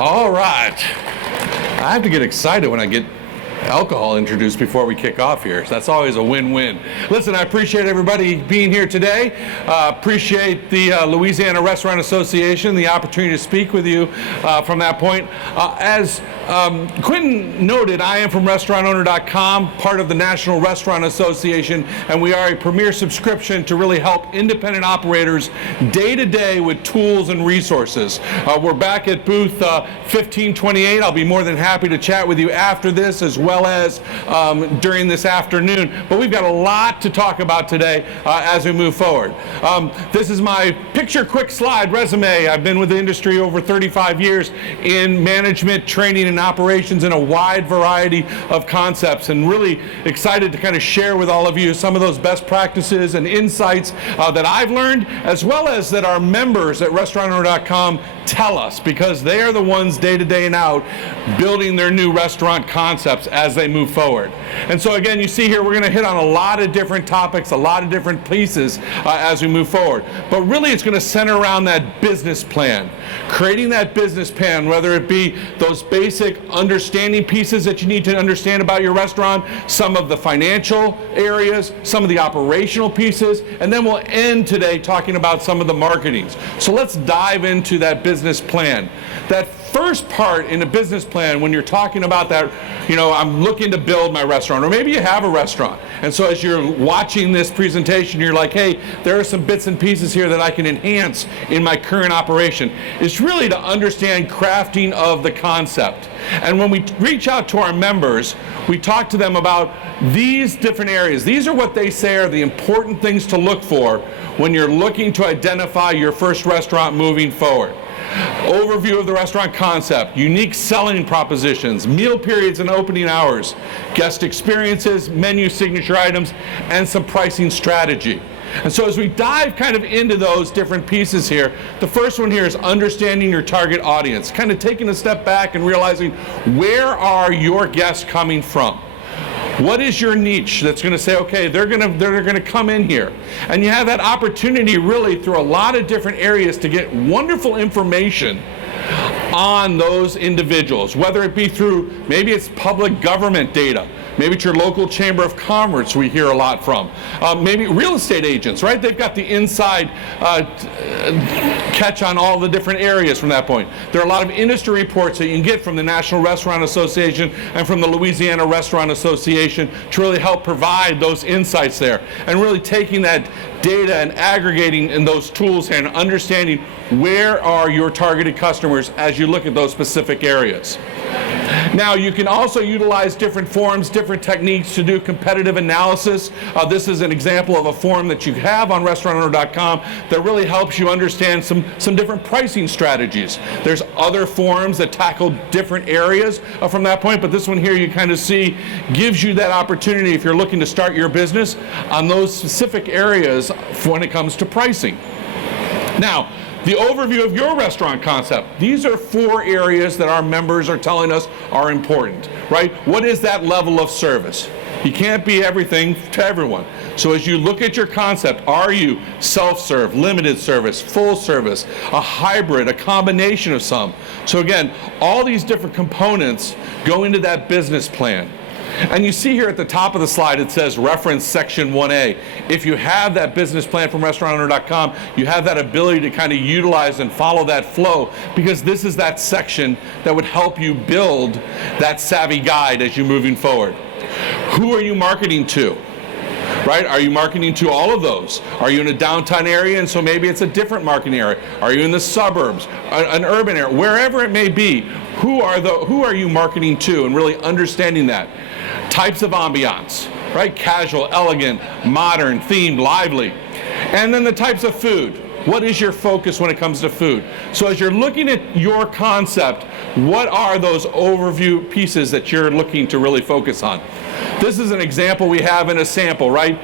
All right. I have to get excited when I get alcohol introduced before we kick off here. That's always a win-win. Listen, I appreciate everybody being here today. Appreciate the Louisiana Restaurant Association, the opportunity to speak with you from that point. As Quentin noted, I am from restaurantowner.com, part of the National Restaurant Association, and we are a premier subscription to really help independent operators day to day with tools and resources. We're back at booth 1528. I'll be more than happy to chat with you after this as well as during this afternoon. But we've got a lot to talk about today as we move forward. This is my picture quick slide resume. I've been with the industry over 35 years in management, training, and operations in a wide variety of concepts, and really excited to kind of share with all of you some of those best practices and insights that I've learned, as well as that our members at restaurantowner.com tell us, because they are the ones day to day and out building their new restaurant concepts as they move forward. And so again, you see here we're going to hit on a lot of different topics, a lot of different pieces as we move forward. But really it's going to center around that business plan. Creating that business plan, whether it be those basic understanding pieces that you need to understand about your restaurant, some of the financial areas, some of the operational pieces, and then we'll end today talking about some of the marketings. So let's dive into that business plan. That first part in a business plan, when you're talking about that, you know, I'm looking to build my restaurant, or maybe you have a restaurant, and so as you're watching this presentation, you're like, hey, there are some bits and pieces here that I can enhance in my current operation. It's really to understand crafting of the concept. And when we reach out to our members, we talk to them about these different areas. These are what they say are the important things to look for when you're looking to identify your first restaurant moving forward. Overview of the restaurant concept, unique selling propositions, meal periods and opening hours, guest experiences, menu signature items, and some pricing strategy. And so as we dive kind of into those different pieces here, the first one here is understanding your target audience, kind of taking a step back and realizing where are your guests coming from? What is your niche that's going to say, okay, they're going to come in here? And you have that opportunity really through a lot of different areas to get wonderful information on those individuals, whether it be through, maybe it's public government data, maybe it's your local chamber of commerce we hear a lot from, maybe real estate agents, right? They've got the inside catch on all the different areas from that point. There are a lot of industry reports that you can get from the National Restaurant Association and from the Louisiana Restaurant Association to really help provide those insights there, and really taking that data and aggregating in those tools and understanding where are your targeted customers as you look at those specific areas. Now, you can also utilize different forms, different techniques to do competitive analysis. This is an example of a form that you have on restaurantowner.com that really helps you understand some different pricing strategies. There's other forms that tackle different areas from that point, but this one here you kind of see gives you that opportunity if you're looking to start your business on those specific areas when it comes to pricing. Now, the overview of your restaurant concept. These are 4 areas that our members are telling us are important, right? What is that level of service? You can't be everything to everyone. So as you look at your concept, are you self-serve, limited service, full service, a hybrid, a combination of some? So again, all these different components go into that business plan. And you see here at the top of the slide, it says reference section 1A. If you have that business plan from restaurantowner.com, you have that ability to kind of utilize and follow that flow, because this is that section that would help you build that savvy guide as you're moving forward. Who are you marketing to? Right? Are you marketing to all of those? Are you in a downtown area, and so maybe it's a different marketing area? Are you in the suburbs, an urban area, wherever it may be? Who are you marketing to, and really understanding that? Types of ambiance, right? Casual, elegant, modern, themed, lively. And then the types of food. What is your focus when it comes to food? So as you're looking at your concept, what are those overview pieces that you're looking to really focus on? This is an example we have in a sample, right?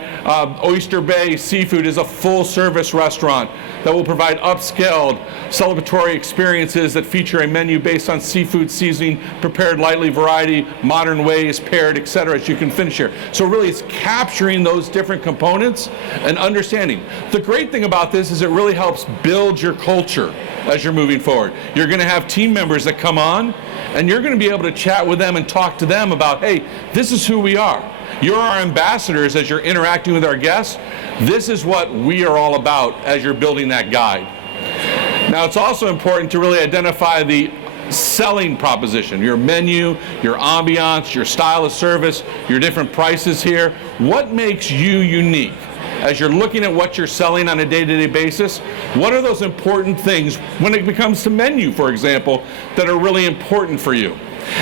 Oyster Bay Seafood is a full-service restaurant that will provide upscaled, celebratory experiences that feature a menu based on seafood seasoning, prepared lightly, variety, modern ways, paired, etc. as you can finish here. So really it's capturing those different components and understanding. The great thing about this is it really really helps build your culture as you're moving forward. You're going to have team members that come on, and you're going to be able to chat with them and talk to them about, hey, this is who we are. You're our ambassadors as you're interacting with our guests. This is what we are all about as you're building that guide. Now, it's also important to really identify the selling proposition, your menu, your ambiance, your style of service, your different prices here. What makes you unique? As you're looking at what you're selling on a day-to-day basis, what are those important things when it comes to menu, for example, that are really important for you?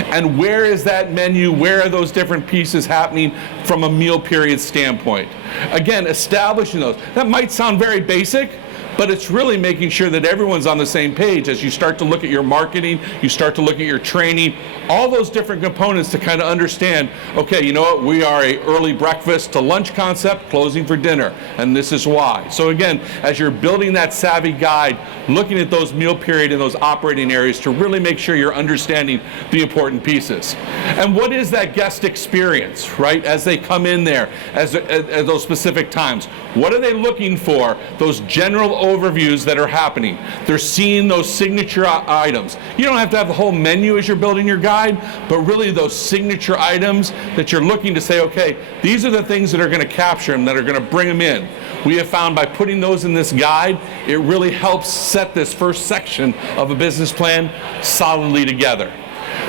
And where is that menu? Where are those different pieces happening from a meal period standpoint? Again, establishing those. That might sound very basic, but it's really making sure that everyone's on the same page as you start to look at your marketing, you start to look at your training, all those different components to kind of understand, okay, you know what, we are a early breakfast to lunch concept, closing for dinner, and this is why. So again, as you're building that savvy guide, looking at those meal period and those operating areas to really make sure you're understanding the important pieces. And what is that guest experience, right, as they come in there, at those specific times? What are they looking for? Those general overviews that are happening. They're seeing those signature items. You don't have to have the whole menu as you're building your guide, but really those signature items that you're looking to say, okay, these are the things that are going to capture them, that are going to bring them in. We have found by putting those in this guide, it really helps set this first section of a business plan solidly together.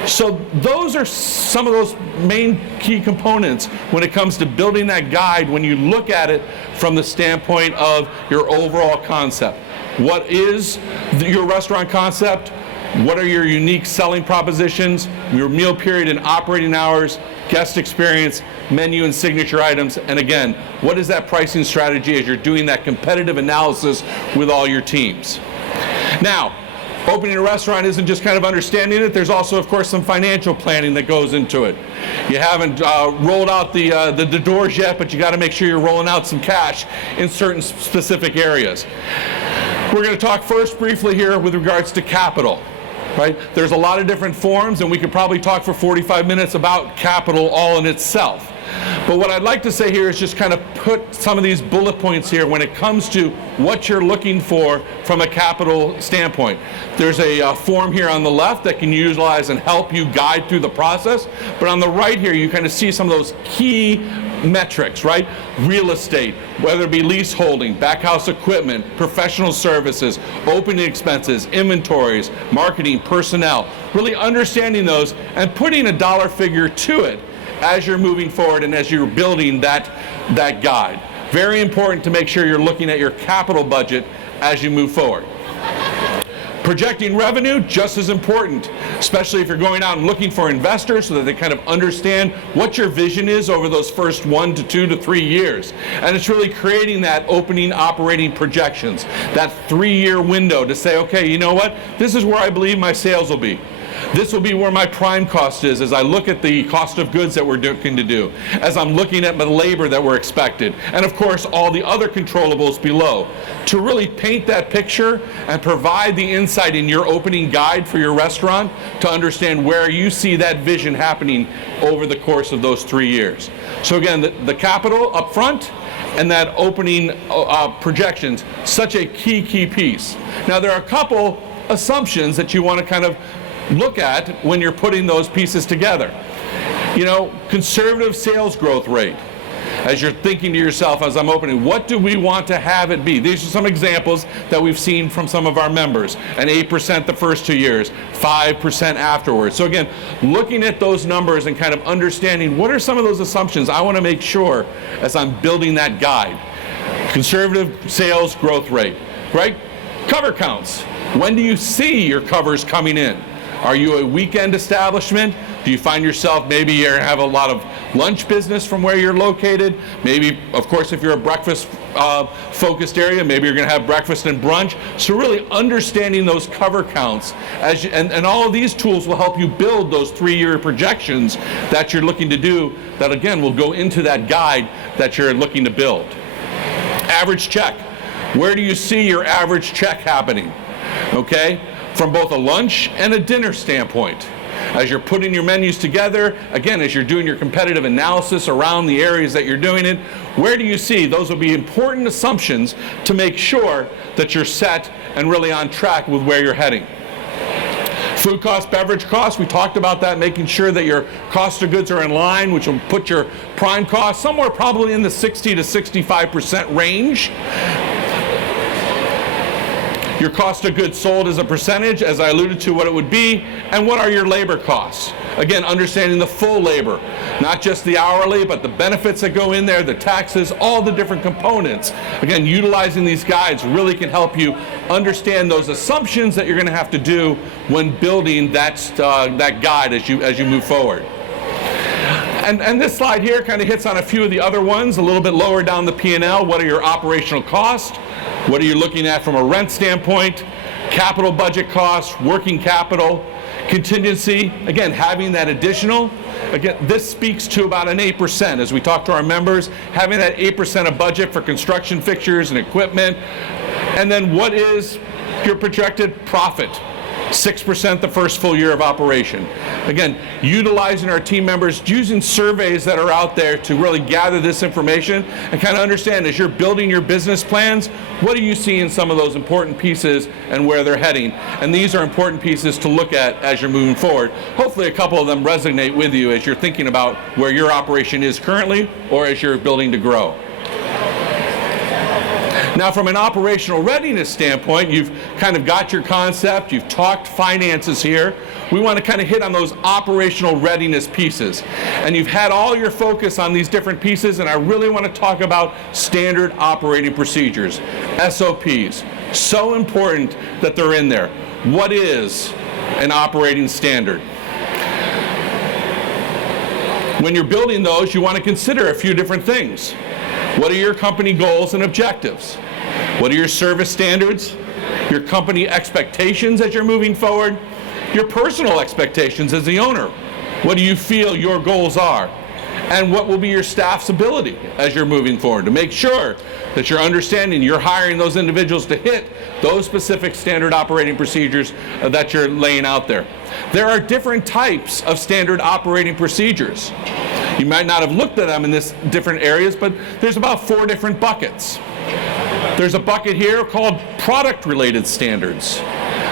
So those are some of those main key components when it comes to building that guide when you look at it from the standpoint of your overall concept. What is your restaurant concept? What are your unique selling propositions, your meal period and operating hours, guest experience, menu and signature items, and again, what is that pricing strategy as you're doing that competitive analysis with all your teams? Now, opening a restaurant isn't just kind of understanding it. There's also, of course, some financial planning that goes into it. You haven't rolled out the doors yet, but you got to make sure you're rolling out some cash in certain specific areas. We're going to talk first briefly here with regards to capital. Right? There's a lot of different forms, and we could probably talk for 45 minutes about capital all in itself. But what I'd like to say here is just kind of put some of these bullet points here when it comes to what you're looking for from a capital standpoint. There's a form here on the left that can utilize and help you guide through the process. But on the right here, you kind of see some of those key metrics, right? Real estate, whether it be leaseholding, backhouse equipment, professional services, opening expenses, inventories, marketing, personnel, really understanding those and putting a dollar figure to it as you're moving forward and as you're building that guide. Very important to make sure you're looking at your capital budget as you move forward. Projecting revenue, just as important, especially if you're going out and looking for investors so that they kind of understand what your vision is over those first 1 to 2 to 3 years. And it's really creating that opening operating projections, that 3-year window to say, okay, you know what, this is where I believe my sales will be. This will be where my prime cost is as I look at the cost of goods that we're looking to do, as I'm looking at the labor that we're expected, and of course all the other controllables below, to really paint that picture and provide the insight in your opening guide for your restaurant to understand where you see that vision happening over the course of those 3 years. So again, the capital up front and that opening projections, such a key piece. Now there are a couple assumptions that you want to kind of look at when you're putting those pieces together. You know, conservative sales growth rate. As you're thinking to yourself as I'm opening, what do we want to have it be? These are some examples that we've seen from some of our members. An 8% the first 2 years, 5% afterwards. So again, looking at those numbers and kind of understanding what are some of those assumptions I want to make sure as I'm building that guide. Conservative sales growth rate, right? Cover counts. When do you see your covers coming in? Are you a weekend establishment? Do you find yourself maybe you have a lot of lunch business from where you're located? Maybe, of course, if you're a breakfast focused area, maybe you're going to have breakfast and brunch. So really understanding those cover counts and all of these tools will help you build those 3-year projections that you're looking to do that, again, will go into that guide that you're looking to build. Average check. Where do you see your average check happening? Okay? From both a lunch and a dinner standpoint. As you're putting your menus together, again, as you're doing your competitive analysis around the areas that you're doing it, where do you see those will be important assumptions to make sure that you're set and really on track with where you're heading? Food costs, beverage costs, we talked about that, making sure that your cost of goods are in line, which will put your prime cost somewhere probably in the 60 to 65% range. Your cost of goods sold as a percentage, as I alluded to what it would be, and what are your labor costs? Again, understanding the full labor, not just the hourly, but the benefits that go in there, the taxes, all the different components. Again, utilizing these guides really can help you understand those assumptions that you're going to have to do when building that guide as you move forward. And this slide here kind of hits on a few of the other ones, a little bit lower down the P&L. What are your operational costs? What are you looking at from a rent standpoint? Capital budget costs, working capital, contingency. Again, having that additional. Again, this speaks to about an 8%. As we talk to our members, having that 8% of budget for construction fixtures and equipment. And then what is your projected profit? 6% the first full year of operation. Again, utilizing our team members, using surveys that are out there to really gather this information and kind of understand as you're building your business plans, what do you see in some of those important pieces and where they're heading. And these are important pieces to look at as you're moving forward. Hopefully a couple of them resonate with you as you're thinking about where your operation is currently or as you're building to grow. Now, from an operational readiness standpoint, you've kind of got your concept, you've talked finances here. We want to kind of hit on those operational readiness pieces. And you've had all your focus on these different pieces, and I really want to talk about standard operating procedures, SOPs. So important that they're in there. What is an operating standard? When you're building those, you want to consider a few different things. What are your company goals and objectives? What are your service standards? Your company expectations as you're moving forward? Your personal expectations as the owner? What do you feel your goals are? And what will be your staff's ability as you're moving forward to make sure that you're understanding you're hiring those individuals to hit those specific standard operating procedures that you're laying out there. There are different types of standard operating procedures. You might not have looked at them in this different areas, but there's about 4 different buckets. There's a bucket here called product-related standards.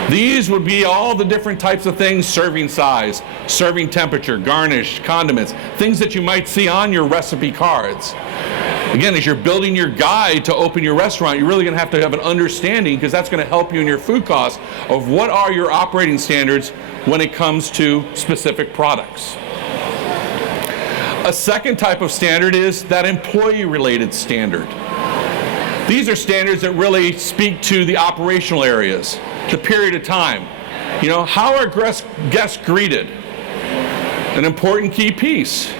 These would be all the different types of things: serving size, serving temperature, garnish, condiments, things that you might see on your recipe cards. Again, as you're building your guide to open your restaurant, you're really going to have an understanding, because that's going to help you in your food costs, of what are your operating standards when it comes to specific products. A second type of standard is that employee-related standard. These are standards that really speak to the operational areas, the period of time. You know, how are guests greeted? An important key piece.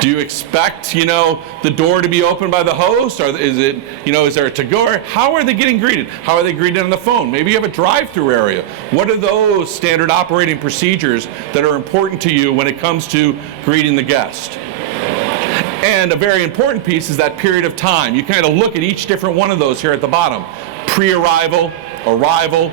Do you expect, the door to be opened by the host? Or is it, is there a to-go? How are they getting greeted? How are they greeted on the phone? Maybe you have a drive-through area. What are those standard operating procedures that are important to you when it comes to greeting the guest? And a very important piece is that period of time. You kind of look at each different one of those here at the bottom. Pre-arrival, arrival,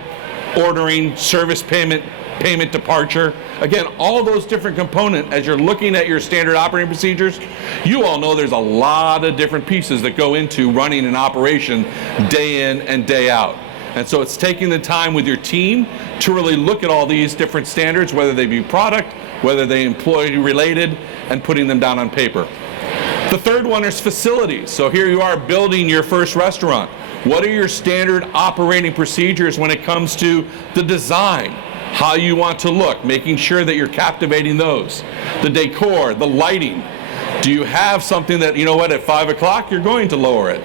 ordering, service payment, payment departure. Again, all those different components as you're looking at your standard operating procedures. You all know there's a lot of different pieces that go into running an operation day in and day out. And so it's taking the time with your team to really look at all these different standards, whether they be product, whether they employee related, and putting them down on paper. The third one is facilities. So here you are building your first restaurant. What are your standard operating procedures when it comes to the design, how you want to look, making sure that you're captivating those, the decor, the lighting? Do you have something that, at 5 o'clock you're going to lower it?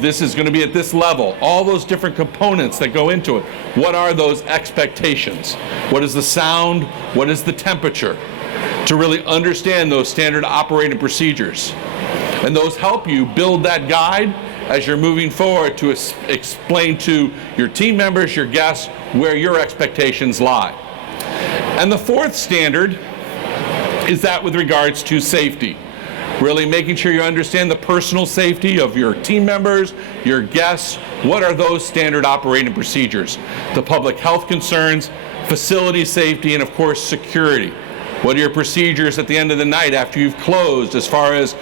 This is going to be at this level. All those different components that go into it. What are those expectations? What is the sound? What is the temperature? To really understand those standard operating procedures. And those help you build that guide as you're moving forward to explain to your team members, your guests, where your expectations lie. And the fourth standard is that with regards to safety. Really making sure you understand the personal safety of your team members, your guests. What are those standard operating procedures? The public health concerns, facility safety, and of course security. What are your procedures at the end of the night after you've closed, as far as,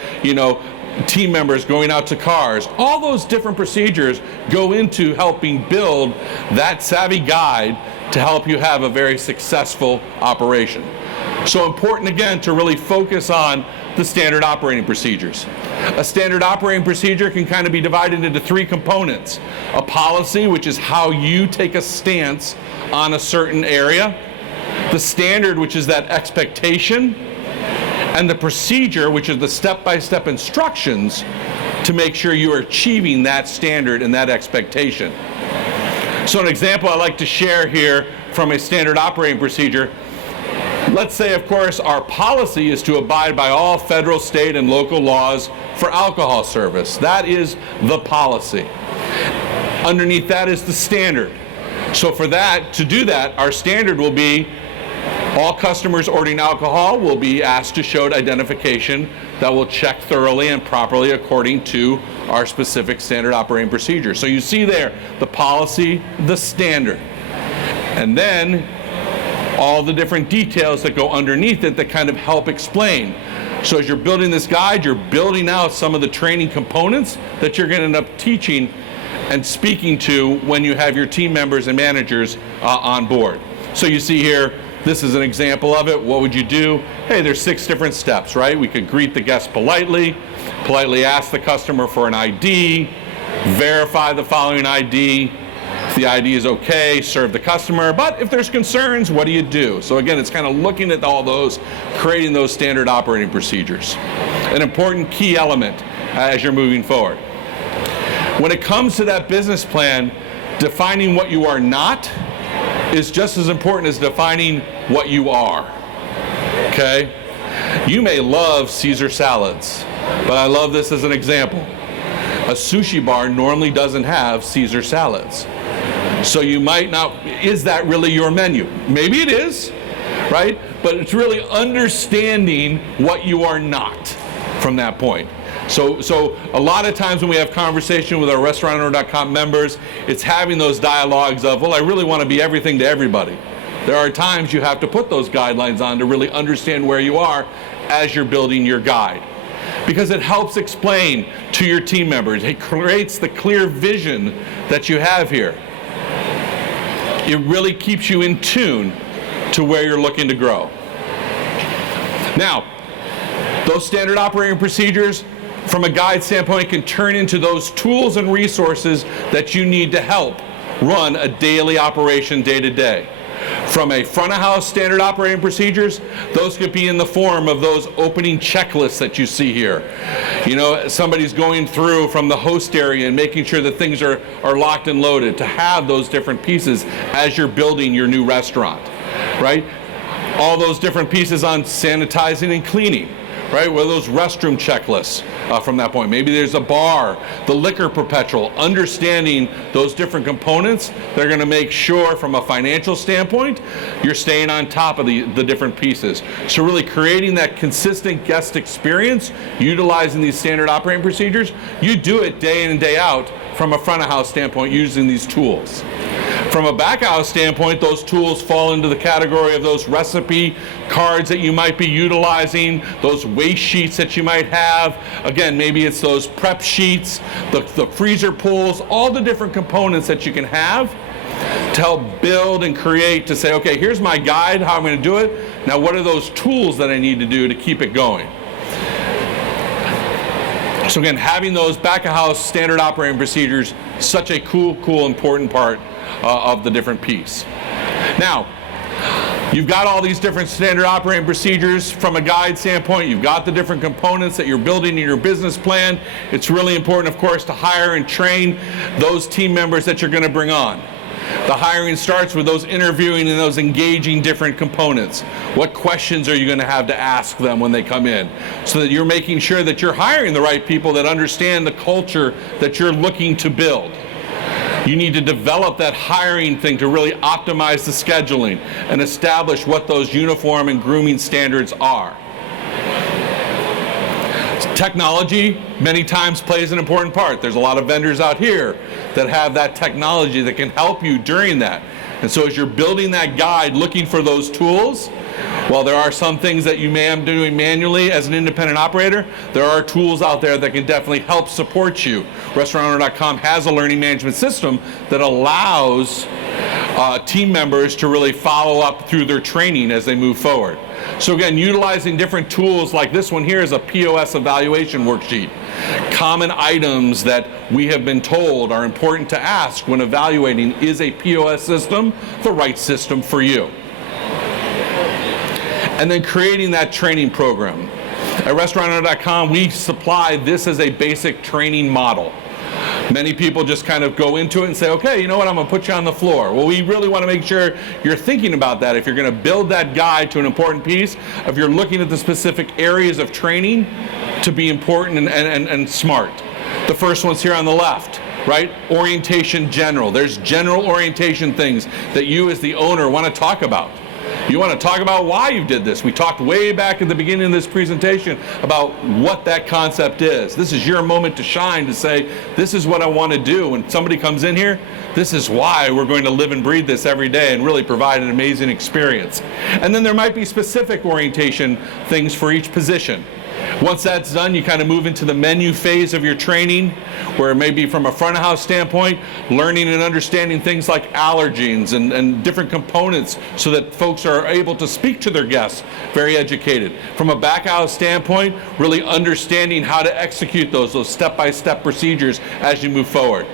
team members going out to cars? All those different procedures go into helping build that savvy guide to help you have a very successful operation. So important, again, to really focus on the standard operating procedures. A standard operating procedure can kind of be divided into three components. A policy, which is how you take a stance on a certain area. The standard, which is that expectation. And the procedure, which is the step-by-step instructions to make sure you are achieving that standard and that expectation. So an example I like to share here from a standard operating procedure. Let's say, of course, our policy is to abide by all federal, state, and local laws for alcohol service. That is the policy. Underneath that is the standard. So for that, to do that, our standard will be all customers ordering alcohol will be asked to show identification that will check thoroughly and properly according to our specific standard operating procedure. So you see there the policy, the standard, and then all the different details that go underneath it that kind of help explain. So as you're building this guide, you're building out some of the training components that you're going to end up teaching and speaking to when you have your team members and managers on board. So you see here, this is an example of it. What would you do? Hey, there's 6 different steps, right? We could greet the guest politely ask the customer for an ID, verify the following ID. If the ID is okay, serve the customer. But if there's concerns, what do? So again, it's kind of looking at all those, creating those standard operating procedures. An important key element as you're moving forward. When it comes to that business plan, defining what you are not is just as important as defining what you are, okay? You may love Caesar salads, but I love this as an example. A sushi bar normally doesn't have Caesar salads. So you might not, is that really your menu? Maybe it is, right? But it's really understanding what you are not from that point. So a lot of times when we have conversation with our restaurantowner.com members, it's having those dialogues of, well, I really want to be everything to everybody. There are times you have to put those guidelines on to really understand where you are as you're building your guide. Because it helps explain to your team members. It creates the clear vision that you have here. It really keeps you in tune to where you're looking to grow. Now, those standard operating procedures, from a guide standpoint, can turn into those tools and resources that you need to help run a daily operation day to day. From a front of house standard operating procedures, those could be in the form of those opening checklists that you see here. You know, somebody's going through from the host area and making sure that things are locked and loaded, to have those different pieces as you're building your new restaurant, right? All those different pieces on sanitizing and cleaning, right? Well, those restroom checklists from that point. Maybe there's a bar, the liquor perpetual, understanding those different components. They're going to make sure from a financial standpoint, you're staying on top of the different pieces. So really creating that consistent guest experience, utilizing these standard operating procedures, you do it day in and day out from a front of house standpoint using these tools. From a back house standpoint, those tools fall into the category of those recipe cards that you might be utilizing, those waste sheets that you might have. Again, maybe it's those prep sheets, the freezer pulls, all the different components that you can have to help build and create, to say, okay, here's my guide, how I'm going to do it. Now, what are those tools that I need to do to keep it going? So again, having those back of house standard operating procedures, such a cool, important part of the different piece. Now, you've got all these different standard operating procedures from a guide standpoint. You've got the different components that you're building in your business plan. It's really important, of course, to hire and train those team members that you're going to bring on. The hiring starts with those interviewing and those engaging different components. What questions are you going to have to ask them when they come in? So that you're making sure that you're hiring the right people that understand the culture that you're looking to build. You need to develop that hiring thing to really optimize the scheduling and establish what those uniform and grooming standards are. Technology many times plays an important part. There's a lot of vendors out here that have that technology that can help you during that. And so as you're building that guide, looking for those tools, while there are some things that you may be doing manually as an independent operator, there are tools out there that can definitely help support you. RestaurantOwner.com has a learning management system that allows team members to really follow up through their training as they move forward. So again, utilizing different tools like this one here is a POS evaluation worksheet. Common items that we have been told are important to ask when evaluating, is a POS system the right system for you? And then creating that training program. At RestaurantOwner.com, we supply this as a basic training model. Many people just kind of go into it and say, okay, you know what, I'm going to put you on the floor. Well, we really want to make sure you're thinking about that. If you're going to build that guide to an important piece, if you're looking at the specific areas of training to be important and smart. The first one's here on the left, right? Orientation general. There's general orientation things that you as the owner want to talk about. You want to talk about why you did this. We talked way back at the beginning of this presentation about what that concept is. This is your moment to shine, to say, this is what I want to do. When somebody comes in here, this is why we're going to live and breathe this every day and really provide an amazing experience. And then there might be specific orientation things for each position. Once that's done, you kind of move into the menu phase of your training, where maybe from a front of house standpoint, learning and understanding things like allergens and different components so that folks are able to speak to their guests very educated. From a back house standpoint, really understanding how to execute those step-by-step procedures as you move forward.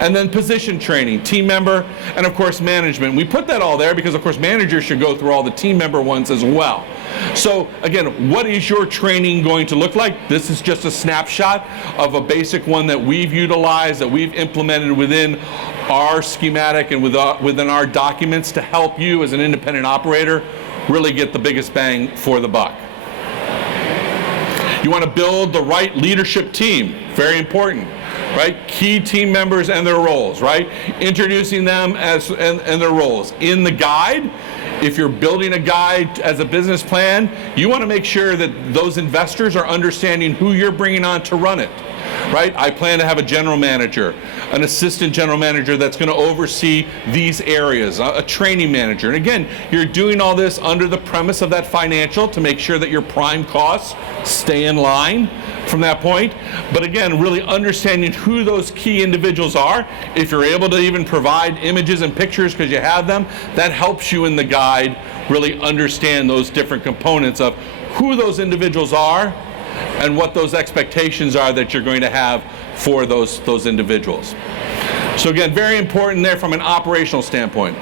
And then position training, team member, and of course management. We put that all there because of course managers should go through all the team member ones as well. So again, what is your training going to look like? This is just a snapshot of a basic one that we've utilized, that we've implemented within our schematic and within our documents to help you as an independent operator really get the biggest bang for the buck. You want to build the right leadership team, very important. Right? Key team members and their roles, right? Introducing them as and their roles. In the guide, if you're building a guide as a business plan, you want to make sure that those investors are understanding who you're bringing on to run it. Right? I plan to have a general manager, an assistant general manager that's going to oversee these areas, a training manager. And again, you're doing all this under the premise of that financial to make sure that your prime costs stay in line from that point. But again, really understanding who those key individuals are. If you're able to even provide images and pictures because you have them, that helps you in the guide really understand those different components of who those individuals are and what those expectations are that you're going to have for those individuals. So again, very important there from an operational standpoint.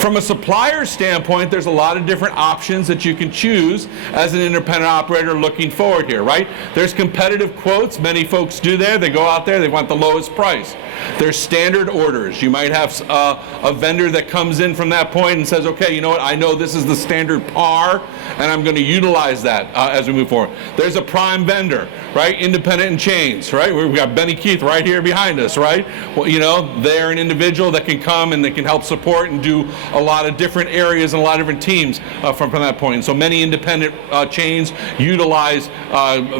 From a supplier standpoint, there's a lot of different options that you can choose as an independent operator looking forward here, right? There's competitive quotes. Many folks do there. They go out there, they want the lowest price. There's standard orders. You might have a vendor that comes in from that point and says, okay, you know what, I know this is the standard par, and I'm going to utilize that as we move forward. There's a prime vendor, right? Independent and chains, right? We've got Benny Keith right here behind us, right? Well, you know, they're an individual that can come and they can help support and do a lot of different areas and a lot of different teams from that point. And so many independent chains utilize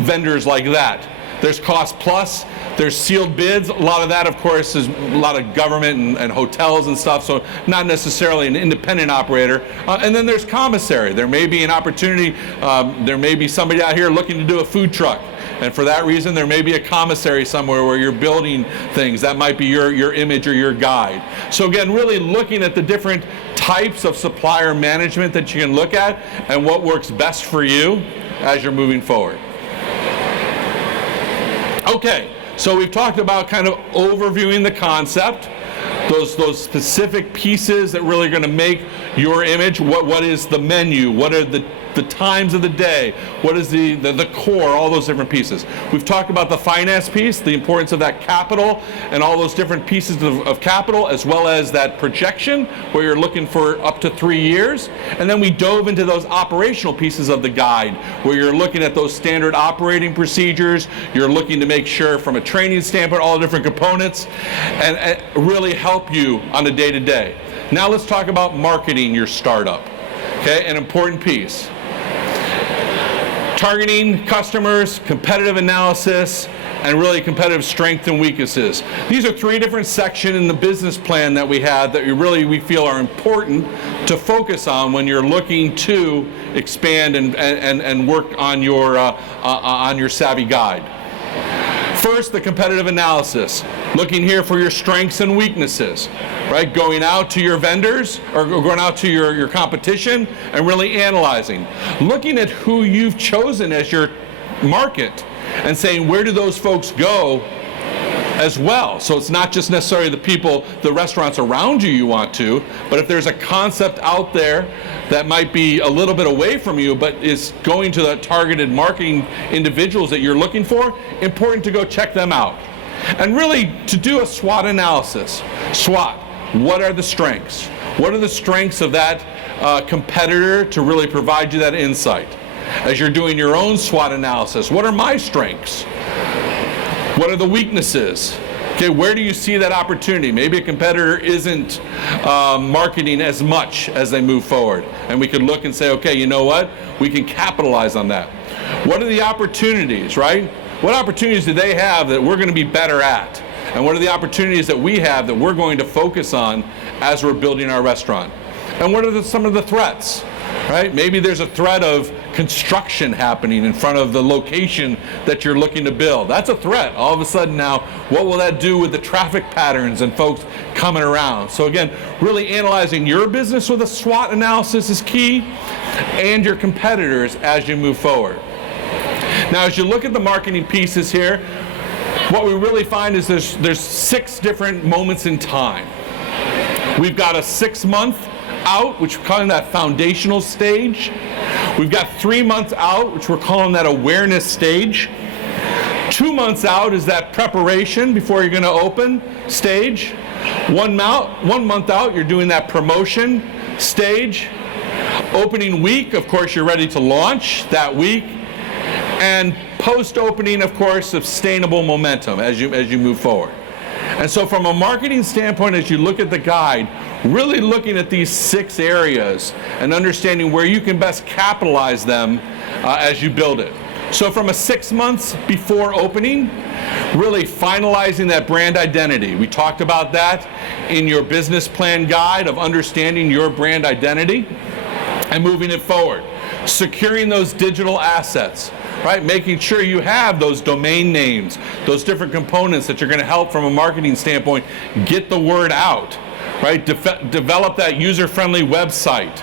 vendors like that. There's cost plus, there's sealed bids. A lot of that, of course, is a lot of government and hotels and stuff, so not necessarily an independent operator. And then there's commissary. There may be an opportunity, there may be somebody out here looking to do a food truck. And for that reason, there may be a commissary somewhere where you're building things. That might be your image or your guide. So again, really looking at the different types of supplier management that you can look at and what works best for you as you're moving forward. Okay, so we've talked about kind of overviewing the concept, those specific pieces that really are going to make your image. What is the menu? What are the times of the day? What is the core? All those different pieces. We've talked about the finance piece, the importance of that capital and all those different pieces of capital, as well as that projection where you're looking for up to 3 years. And then we dove into those operational pieces of the guide where you're looking at those standard operating procedures. You're looking to make sure from a training standpoint, all the different components and really help you on the day-to-day. Now let's talk about marketing your startup. Okay, an important piece. Targeting customers, competitive analysis, and really competitive strengths and weaknesses. These are 3 different sections in the business plan that we have that we feel are important to focus on when you're looking to expand and work on your Savvy Guide. First, the competitive analysis. Looking here for your strengths and weaknesses, right? Going out to your vendors or going out to your competition and really analyzing. Looking at who you've chosen as your market and saying, where do those folks go as well? So it's not just necessarily the restaurants around you want to, but if there's a concept out there that might be a little bit away from you, but is going to the targeted marketing individuals that you're looking for, important to go check them out. And really to do a SWOT analysis. SWOT, what are the strengths? What are the strengths of that competitor to really provide you that insight? As you're doing your own SWOT analysis, what are my strengths? What are the weaknesses? Okay, where do you see that opportunity? Maybe a competitor isn't marketing as much as they move forward. And we could look and say, okay, you know what? We can capitalize on that. What are the opportunities, right? What opportunities do they have that we're going to be better at? And what are the opportunities that we have that we're going to focus on as we're building our restaurant? And what are some of the threats, right? Maybe there's a threat of construction happening in front of the location that you're looking to build. That's a threat. All of a sudden now, what will that do with the traffic patterns and folks coming around? So again, really analyzing your business with a SWOT analysis is key, and your competitors as you move forward. Now, as you look at the marketing pieces here, what we really find is there's 6 different moments in time. We've got a 6-month out, which we're calling that foundational stage. We've got 3 months out, which we're calling that awareness stage. 2 months out is that preparation before you're going to open stage. 1 month out, you're doing that promotion stage. Opening week, of course, you're ready to launch that week. And post-opening, of course, sustainable momentum as you move forward. And so from a marketing standpoint, as you look at the guide, really looking at these 6 areas and understanding where you can best capitalize them as you build it. So from a 6 months before opening, really finalizing that brand identity. We talked about that in your business plan guide of understanding your brand identity and moving it forward. Securing those digital assets, right? Making sure you have those domain names, those different components that you're going to help from a marketing standpoint get the word out, right? Develop that user-friendly website.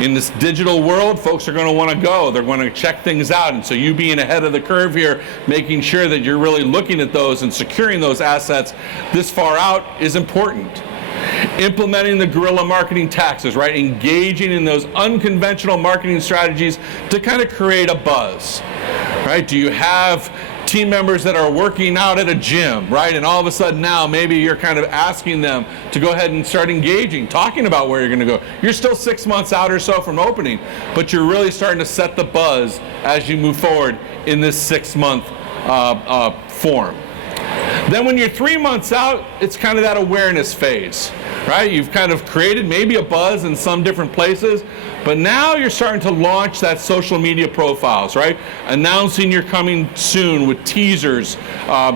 In this digital world, folks are going to want to go. They're going to check things out. And so you being ahead of the curve here, making sure that you're really looking at those and securing those assets this far out is important. Implementing the guerrilla marketing tactics, right? Engaging in those unconventional marketing strategies to kind of create a buzz, right? Do you have team members that are working out at a gym, right? And all of a sudden now maybe you're kind of asking them to go ahead and start engaging, talking about where you're going to go. You're still 6 months out or so from opening, but you're really starting to set the buzz as you move forward in this 6-month form. Then when you're 3 months out, it's kind of that awareness phase, right? You've kind of created maybe a buzz in some different places, but now you're starting to launch that social media profiles, right? Announcing you're coming soon with teasers,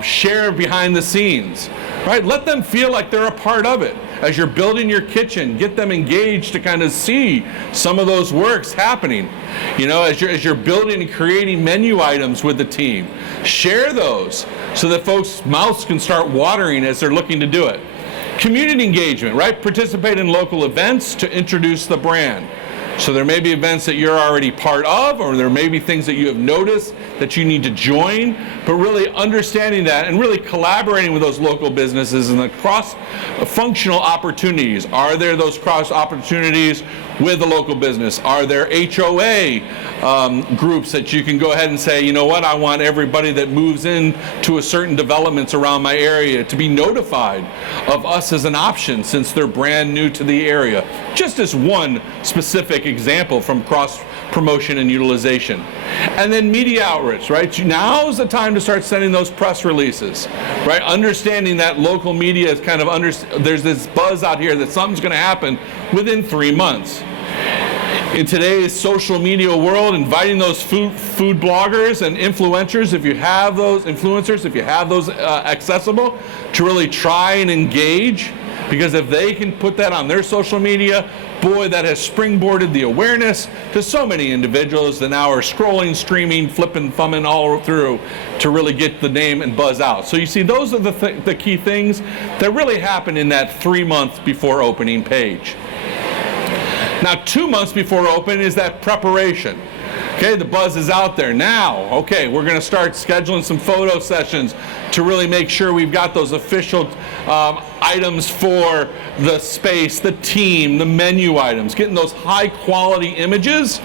share behind the scenes, right? Let them feel like they're a part of it. As you're building your kitchen, get them engaged to kind of see some of those works happening. You know, as you're building and creating menu items with the team, share those so that folks' mouths can start watering as they're looking to do it. Community engagement, right? Participate in local events to introduce the brand. So there may be events that you're already part of, or there may be things that you have noticed that you need to join, but really understanding that and really collaborating with those local businesses and the cross-functional opportunities. Are there those cross opportunities with the local business? Are there HOA groups that you can go ahead and say, you know what, I want everybody that moves in to a certain developments around my area to be notified of us as an option since they're brand new to the area. Just as one specific example from cross promotion and utilization. And then media outreach, right? Now's the time to start sending those press releases, right? Understanding that local media is kind of there's this buzz out here that something's going to happen within 3 months. In today's social media world, inviting those food bloggers and influencers, if you have those accessible, to really try and engage, because if they can put that on their social media, boy, that has springboarded the awareness to so many individuals that now are scrolling, streaming, flipping, thumbing all through to really get the name and buzz out. So you see, those are the key things that really happen in that 3 months before opening page. Now, 2 months before open is that preparation. Okay, the buzz is out there. Now, okay, we're going to start scheduling some photo sessions to really make sure we've got those official items for the space, the team, the menu items, getting those high quality images.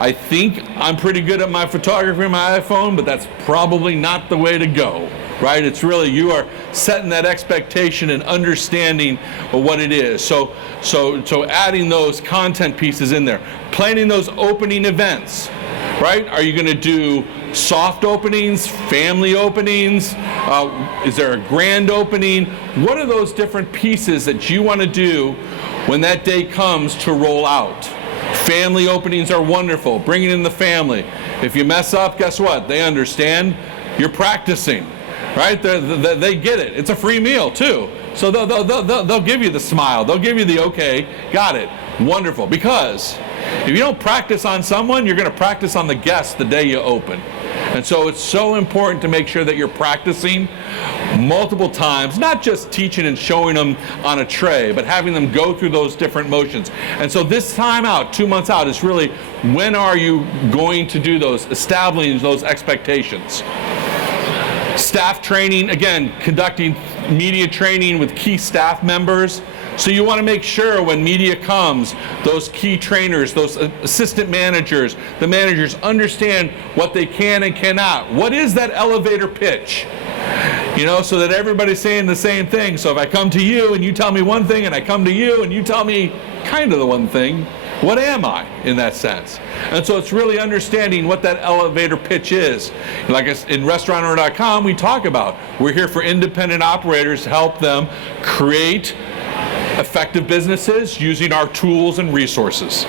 I think I'm pretty good at my photography on my iPhone, but that's probably not the way to go. Right? It's really, you are setting that expectation and understanding of what it is. So adding those content pieces in there, planning those opening events, right? Are you going to do soft openings, family openings? Is there a grand opening? What are those different pieces that you want to do when that day comes to roll out? Family openings are wonderful. Bringing in the family. If you mess up, guess what? They understand you're practicing. Right? They get it. It's a free meal too. So they'll give you the smile. They'll give you the okay, got it. Wonderful. Because if you don't practice on someone, you're going to practice on the guest the day you open. And so it's so important to make sure that you're practicing multiple times, not just teaching and showing them on a tray, but having them go through those different motions. And so this time out, 2 months out, is really, when are you going to do those, establishing those expectations? Staff training, again, conducting media training with key staff members. So you want to make sure when media comes, those key trainers, those assistant managers, the managers understand what they can and cannot. What is that elevator pitch? You know, so that everybody's saying the same thing. So if I come to you and you tell me one thing, and I come to you and you tell me kind of the one thing, what am I in that sense? And so it's really understanding what that elevator pitch is. Like in restaurantowner.com, we talk about, we're here for independent operators to help them create effective businesses using our tools and resources.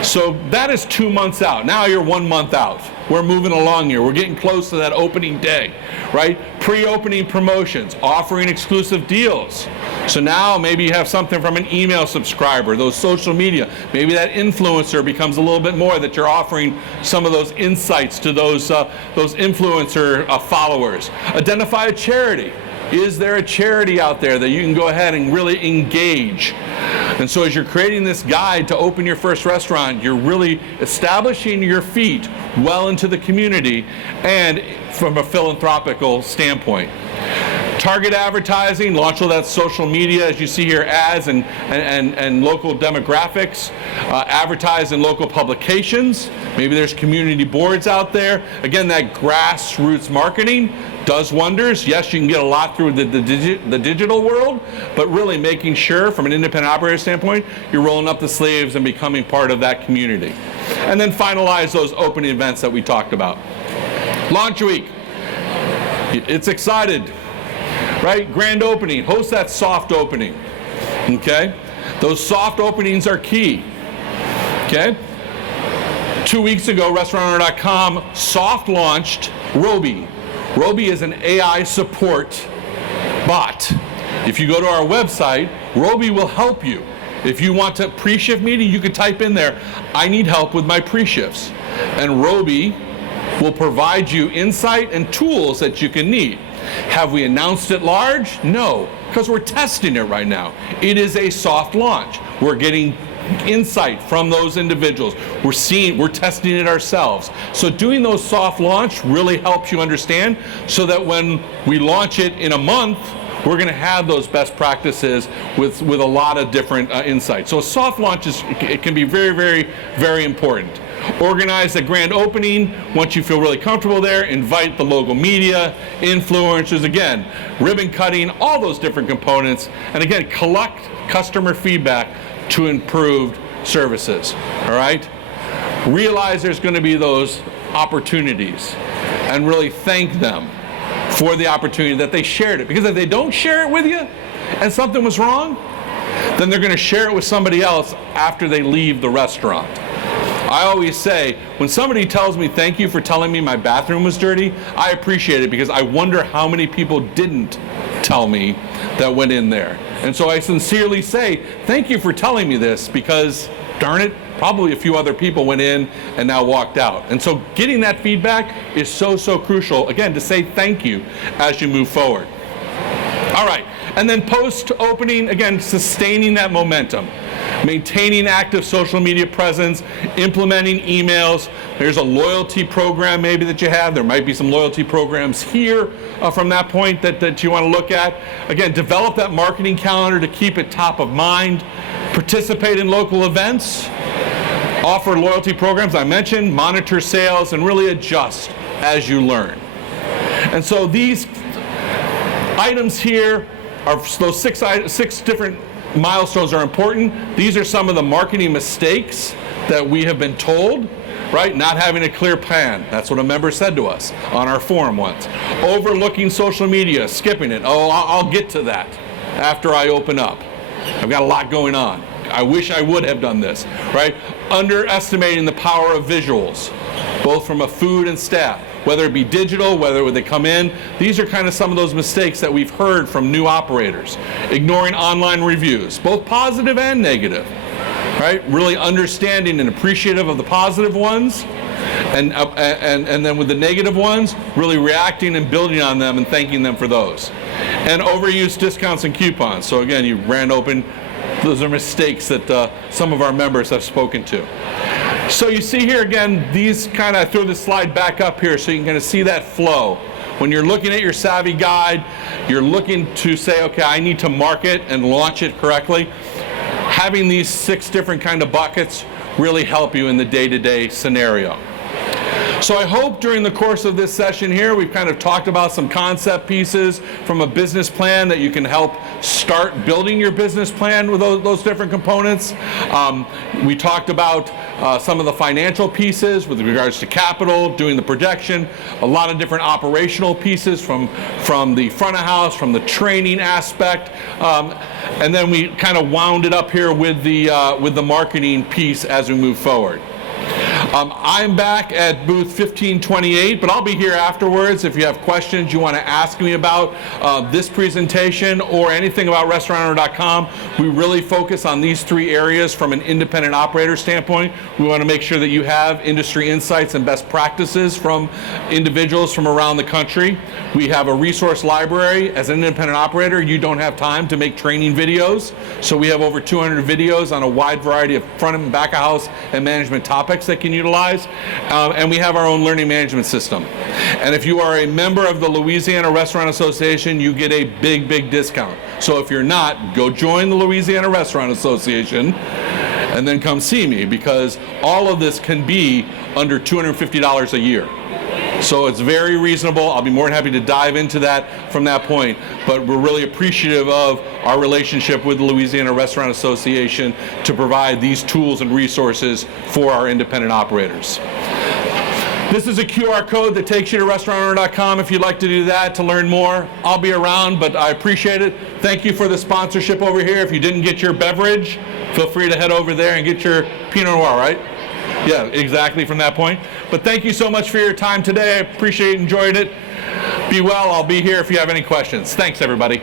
So that is 2 months out. Now you're 1 month out. We're moving along here. We're getting close to that opening day, right? Pre-opening promotions, offering exclusive deals. So now maybe you have something from an email subscriber, those social media. Maybe that influencer becomes a little bit more, that you're offering some of those insights to those influencer followers. Identify a charity. Is there a charity out there that you can go ahead and really engage? And so as you're creating this guide to open your first restaurant, you're really establishing your feet well into the community and from a philanthropical standpoint. Target advertising, launch all that social media, as you see here, ads and local demographics, advertise in local publications. Maybe there's community boards out there. Again, that grassroots marketing does wonders. Yes, you can get a lot through the digital world, but really making sure from an independent operator standpoint, you're rolling up the sleeves and becoming part of that community. And then finalize those opening events that we talked about. Launch week. It's excited. Right? Grand opening. Host that soft opening. Okay? Those soft openings are key. Okay? 2 weeks ago, restaurantowner.com soft launched Roby. Roby is an AI support bot. If you go to our website, Roby will help you. If you want to pre-shift meeting, you can type in there, I need help with my pre-shifts. And Roby will provide you insight and tools that you can need. Have we announced it large? No, because we're testing it right now. It is a soft launch. We're getting insight from those individuals. We're testing it ourselves. So doing those soft launch really helps you understand, so that when we launch it in a month, we're going to have those best practices with a lot of different insights. So a soft launch it can be very, very, very important. Organize a grand opening. Once you feel really comfortable there, invite the local media, influencers, again, ribbon cutting, all those different components. And again, collect customer feedback to improved services, all right? Realize there's going to be those opportunities and really thank them for the opportunity that they shared it. Because if they don't share it with you and something was wrong, then they're going to share it with somebody else after they leave the restaurant. I always say, when somebody tells me thank you for telling me my bathroom was dirty, I appreciate it, because I wonder how many people didn't tell me that went in there. And so I sincerely say, thank you for telling me this, because darn it, probably a few other people went in and now walked out. And so getting that feedback is so, so crucial, again, to say thank you as you move forward. All right, and then post-opening, again, sustaining that momentum. Maintaining active social media presence, implementing emails. There's a loyalty program maybe that you have. There might be some loyalty programs here from that point that you want to look at. Again, develop that marketing calendar to keep it top of mind. Participate in local events. Offer loyalty programs, I mentioned, monitor sales, and really adjust as you learn. And so these items here are those six different milestones are important. These are some of the marketing mistakes that we have been told, right? Not having a clear plan. That's what a member said to us on our forum once. Overlooking social media, skipping it. Oh, I'll get to that after I open up. I've got a lot going on. I wish I would have done this, right? Underestimating the power of visuals, both from a food and staff. Whether it be digital, whether they come in. These are kind of some of those mistakes that we've heard from new operators. Ignoring online reviews, both positive and negative, right? Really understanding and appreciative of the positive ones, and then with the negative ones, really reacting and building on them and thanking them for those. And overuse discounts and coupons. So again, you ran open. Those are mistakes that some of our members have spoken to. So you see here again, these kind of, I throw this slide back up here so you can kind of see that flow. When you're looking at your Savvy Guide, you're looking to say, okay, I need to market and launch it correctly. Having these 6 different kind of buckets really help you in the day-to-day scenario. So I hope during the course of this session here, we've kind of talked about some concept pieces from a business plan that you can help start building your business plan with those different components. We talked about some of the financial pieces with regards to capital, doing the projection, a lot of different operational pieces from the front of house, from the training aspect, and then we kind of wound it up here with the marketing piece as we move forward. I'm back at booth 1528, but I'll be here afterwards if you have questions you want to ask me about this presentation or anything about restaurantowner.com. We really focus on these 3 areas from an independent operator standpoint. We want to make sure that you have industry insights and best practices from individuals from around the country. We have a resource library. As an independent operator, you don't have time to make training videos, so we have over 200 videos on a wide variety of front and back of house and management topics that can utilize, and we have our own learning management system. And if you are a member of the Louisiana Restaurant Association, you get a big discount. So if you're not, go join the Louisiana Restaurant Association and then come see me, because all of this can be under $250 a year. So it's very reasonable. I'll be more than happy to dive into that from that point. But we're really appreciative of our relationship with the Louisiana Restaurant Association to provide these tools and resources for our independent operators. This is a QR code that takes you to restaurantowner.com if you'd like to do that to learn more. I'll be around, but I appreciate it. Thank you for the sponsorship over here. If you didn't get your beverage, feel free to head over there and get your Pinot Noir, right? Yeah, exactly from that point. But thank you so much for your time today. I appreciate it, enjoyed it. Be well. I'll be here if you have any questions. Thanks, everybody.